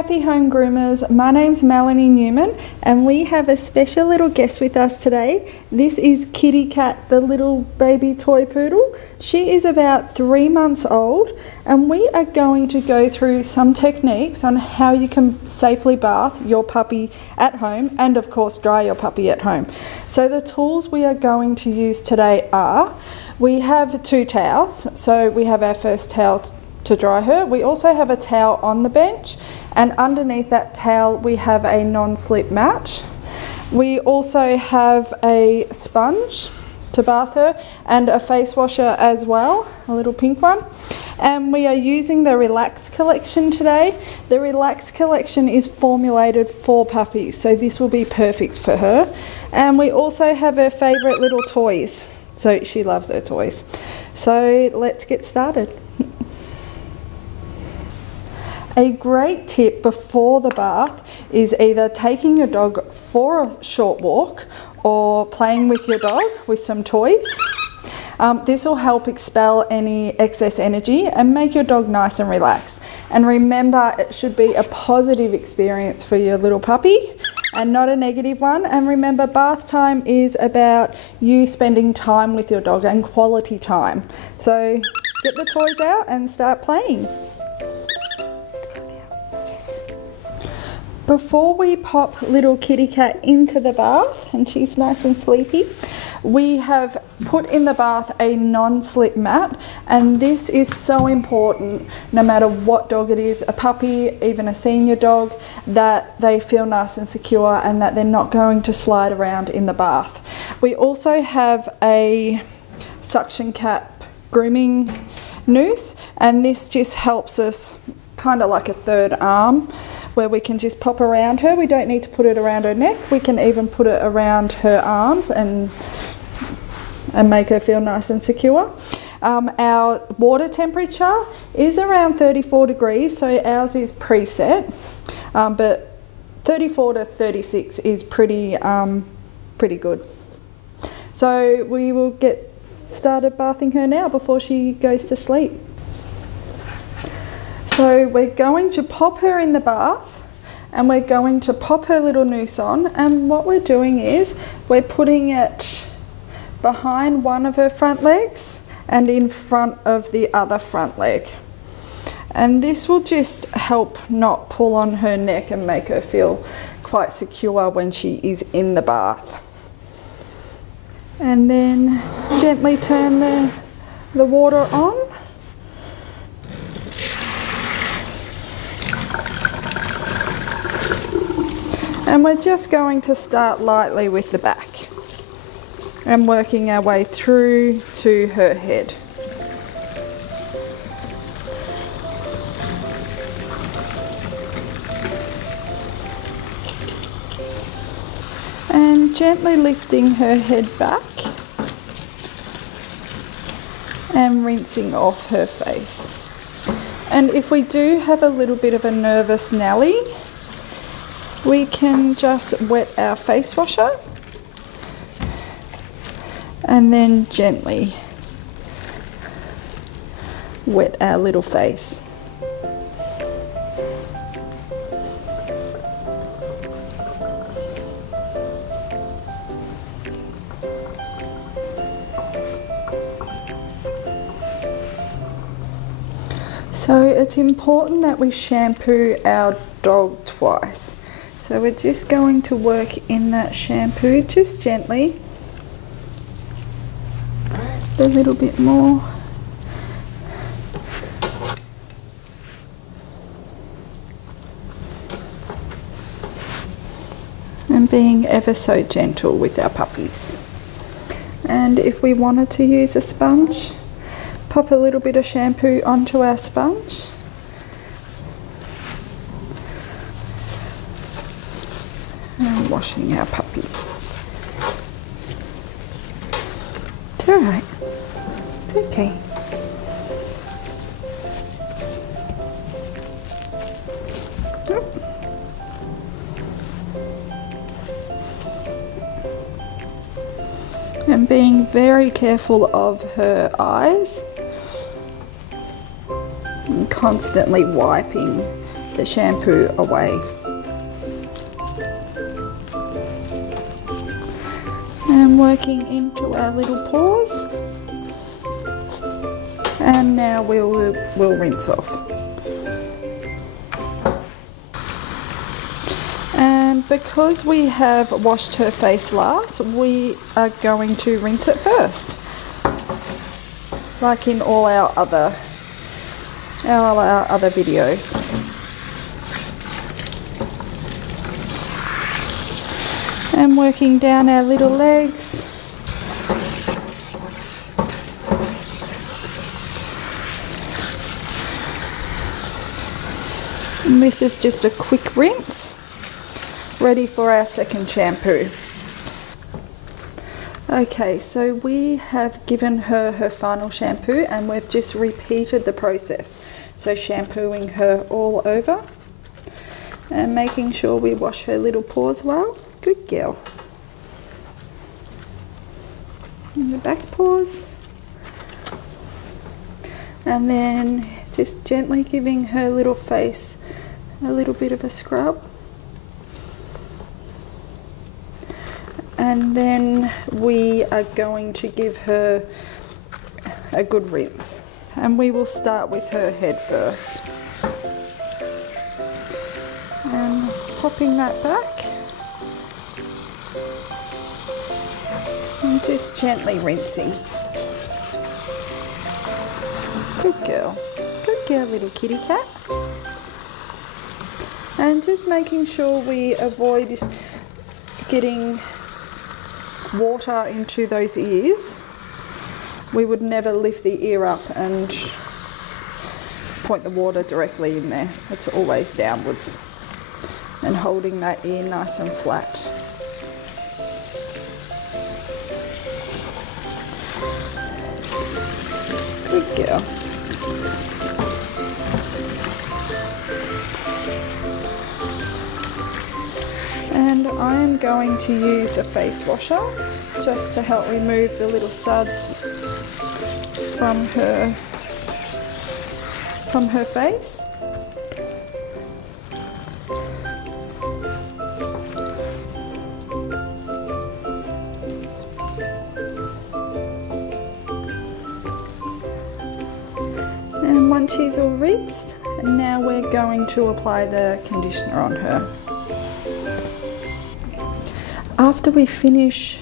Happy Home Groomers, my name's Melanie Newman and we have a special little guest with us today. This is Kitty Cat, the little baby toy poodle. She is about 3 months old and we are going to go through some techniques on how you can safely bath your puppy at home and of course dry your puppy at home. So the tools we are going to use today are, we have 2 towels, so we have our first towel to dry her. We also have a towel on the bench and underneath that towel we have a non-slip mat. We also have a sponge to bath her and a face washer as well, a little pink one. And we are using the Relax collection today. The Relax collection is formulated for puppies, so this will be perfect for her. And we also have her favourite little toys, so she loves her toys. So let's get started. A great tip before the bath is either taking your dog for a short walk or playing with your dog with some toys. This will help expel any excess energy and make your dog nice and relaxed. And remember, it should be a positive experience for your little puppy and not a negative one. And remember, bath time is about you spending time with your dog and quality time. So get the toys out and start playing. Before we pop little Kitty Cat into the bath and she's nice and sleepy, we have put in the bath a non-slip mat, and this is so important no matter what dog it is, a puppy, even a senior dog, that they feel nice and secure and that they're not going to slide around in the bath. We also have a suction cap grooming noose, and this just helps us kind of like a third arm, where we can just pop around her. We don't need to put it around her neck. We can even put it around her arms and make her feel nice and secure. Our water temperature is around 34 degrees, so ours is preset, but 34 to 36 is pretty good. So we will get started bathing her now before she goes to sleep. So we're going to pop her in the bath and we're going to pop her little noose on, and what we're doing is we're putting it behind one of her front legs and in front of the other front leg. And this will just help not pull on her neck and make her feel quite secure when she is in the bath. And then gently turn the water on. And we're just going to start lightly with the back and working our way through to her head. And gently lifting her head back and rinsing off her face. And if we do have a little bit of a nervous Nelly, we can just wet our face washer and then gently wet our little face. So it's important that we shampoo our dog twice. So we're just going to work in that shampoo just gently, a little bit more. And being ever so gentle with our puppies. And if we wanted to use a sponge, pop a little bit of shampoo onto our sponge. And washing our puppy. It's alright. It's okay. And being very careful of her eyes and constantly wiping the shampoo away. And working into our little pores. And now we'll rinse off. And because we have washed her face last, we are going to rinse it first, like in all our other videos. And working down our little legs. And this is just a quick rinse, ready for our second shampoo. Okay, so we have given her her final shampoo and we've just repeated the process. So shampooing her all over and making sure we wash her little paws well. Good girl. And the back paws. And then just gently giving her little face a little bit of a scrub. And then we are going to give her a good rinse. And we will start with her head first. And popping that back. And just gently rinsing. Good girl. Good girl, little kitty cat. And just making sure we avoid getting water into those ears. We would never lift the ear up and point the water directly in there. It's always downwards. And holding that ear nice and flat. Good girl. And I am going to use a face washer just to help remove the little suds from her face. And once she's all rinsed, now we're going to apply the conditioner on her. After we finish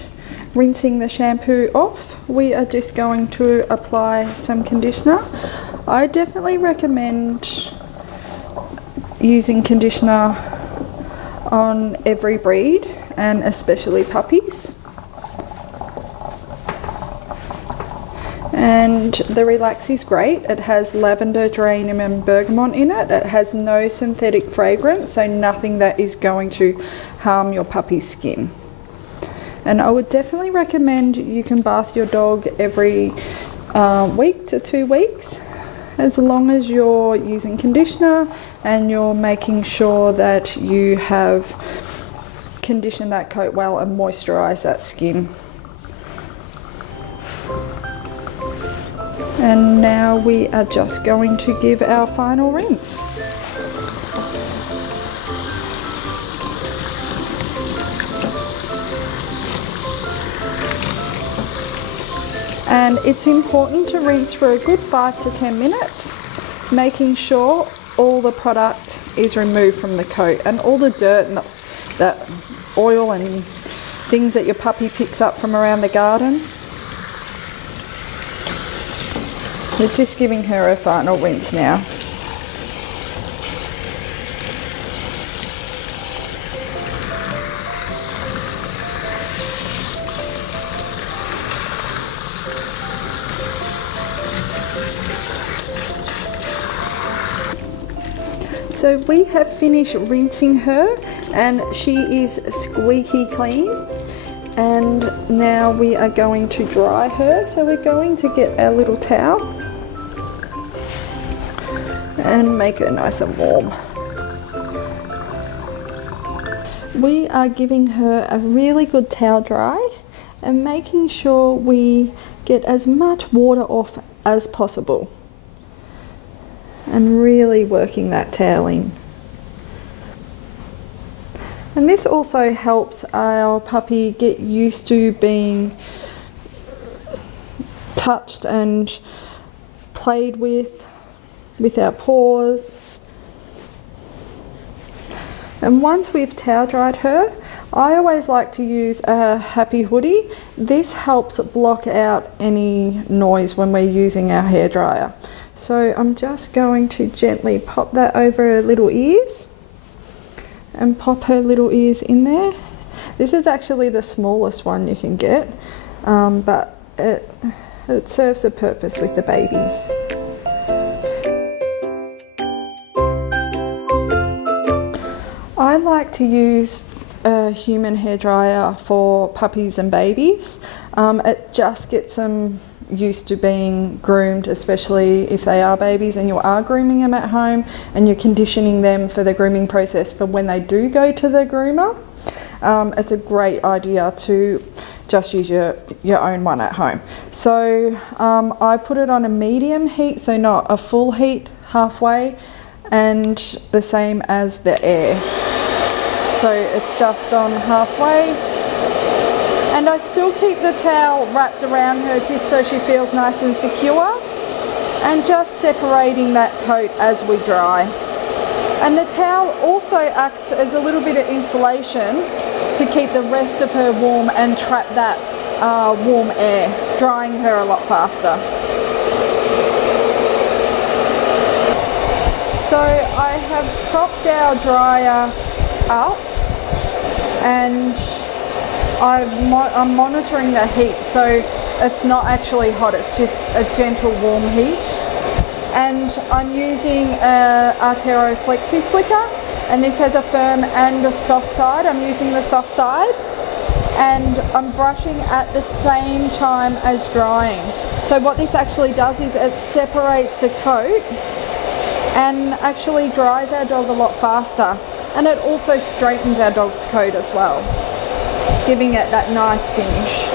rinsing the shampoo off, we are just going to apply some conditioner. I definitely recommend using conditioner on every breed and especially puppies. And the Relax is great. It has lavender, geranium and bergamot in it. It has no synthetic fragrance, so nothing that is going to harm your puppy's skin. And I would definitely recommend you can bath your dog every week to 2 weeks, as long as you're using conditioner and you're making sure that you have conditioned that coat well and moisturised that skin. And now we are just going to give our final rinse. And it's important to rinse for a good 5 to 10 minutes, making sure all the product is removed from the coat and all the dirt and the oil and things that your puppy picks up from around the garden. We're just giving her a final rinse now. So we have finished rinsing her and she is squeaky clean, and now we are going to dry her. So we're going to get our little towel and make her nice and warm. We are giving her a really good towel dry and making sure we get as much water off as possible. And really working that towel in. And this also helps our puppy get used to being touched and played with our paws. And once we've towel dried her, I always like to use a happy hoodie. This helps block out any noise when we're using our hairdryer. So I'm just going to gently pop that over her little ears and pop her little ears in there. This is actually the smallest one you can get, but it serves a purpose with the babies. I like to use a human hairdryer for puppies and babies. It just gets them used to being groomed, especially if they are babies and you are grooming them at home and you're conditioning them for the grooming process for when they do go to the groomer. It's a great idea to just use your own one at home. So I put it on a medium heat, so not a full heat, halfway, and the same as the air. So it's just on halfway. And I still keep the towel wrapped around her just so she feels nice and secure, and just separating that coat as we dry. And the towel also acts as a little bit of insulation to keep the rest of her warm and trap that warm air, drying her a lot faster. So I have propped our dryer up, and I'm monitoring the heat, so it's not actually hot, it's just a gentle warm heat. And I'm using a Artero Flexi Slicker, and this has a firm and a soft side. I'm using the soft side, and I'm brushing at the same time as drying. So what this actually does is it separates the coat and actually dries our dog a lot faster. And it also straightens our dog's coat as well, giving it that nice finish.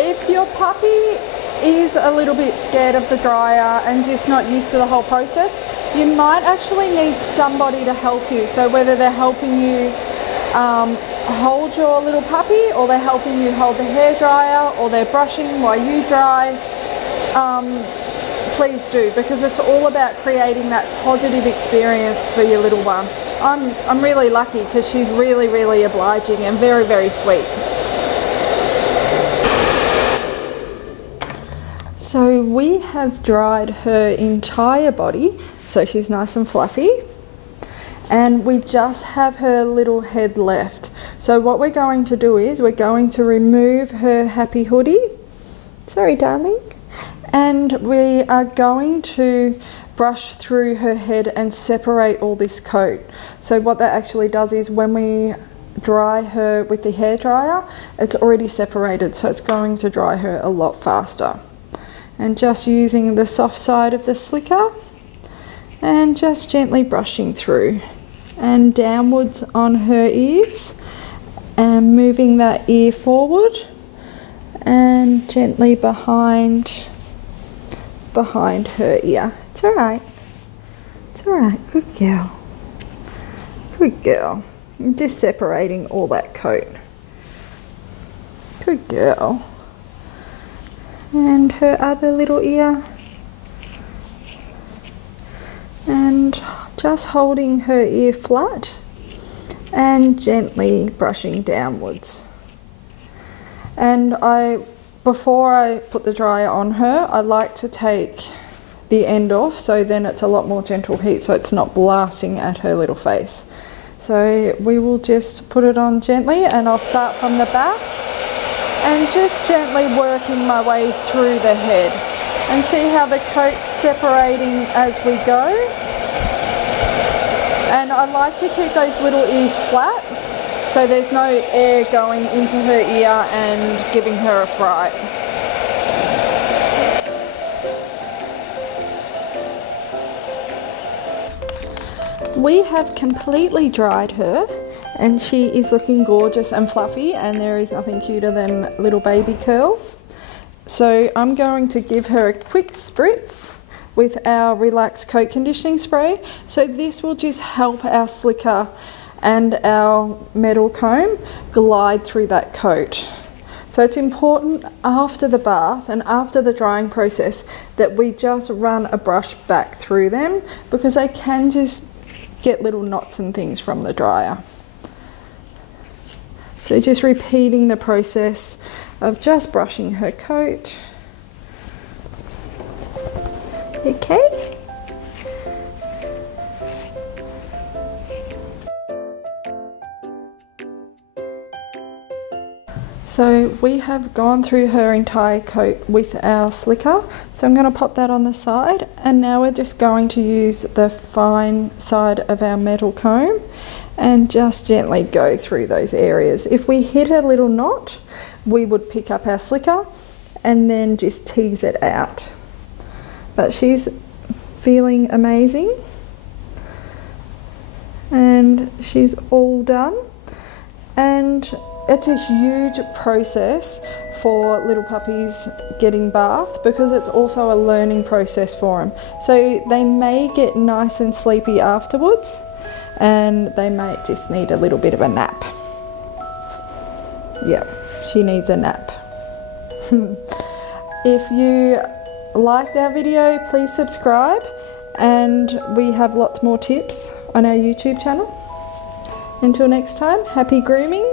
If your puppy is a little bit scared of the dryer and just not used to the whole process, you might actually need somebody to help you. So whether they're helping you hold your little puppy, or they're helping you hold the hairdryer, or they're brushing while you dry, please do, because it's all about creating that positive experience for your little one. I'm really lucky because she's really, really obliging and very, very sweet. So we have dried her entire body, so she's nice and fluffy, and we just have her little head left. So what we're going to do is we're going to remove her happy hoodie. Sorry, darling. And we are going to brush through her head and separate all this coat. So what that actually does is when we dry her with the hairdryer, it's already separated, so it's going to dry her a lot faster. And just using the soft side of the slicker and just gently brushing through and downwards on her ears and moving that ear forward and gently behind her ear. It's alright. It's alright. Good girl. Good girl. I'm just separating all that coat. Good girl. And her other little ear. And just holding her ear flat and gently brushing downwards. And before I put the dryer on her, I like to take the end off, so then it's a lot more gentle heat, so it's not blasting at her little face. So we will just put it on gently, and I'll start from the back and just gently working my way through the head, and see how the coat's separating as we go. And I like to keep those little ears flat, so there's no air going into her ear and giving her a fright. We have completely dried her, and she is looking gorgeous and fluffy, and there is nothing cuter than little baby curls. So I'm going to give her a quick spritz with our Relax Coat Conditioning Spray. So this will just help our slicker and our metal comb glide through that coat. So it's important after the bath and after the drying process that we just run a brush back through them, because they can just get little knots and things from the dryer. So just repeating the process of just brushing her coat. Okay. So we have gone through her entire coat with our slicker. So I'm going to pop that on the side, and now we're just going to use the fine side of our metal comb and just gently go through those areas. If we hit a little knot, we would pick up our slicker and then just tease it out. But she's feeling amazing and she's all done. And it's a huge process for little puppies getting bath, because it's also a learning process for them. So they may get nice and sleepy afterwards, and they might just need a little bit of a nap. Yep, she needs a nap. If you liked our video, please subscribe, and we have lots more tips on our YouTube channel. Until next time, happy grooming.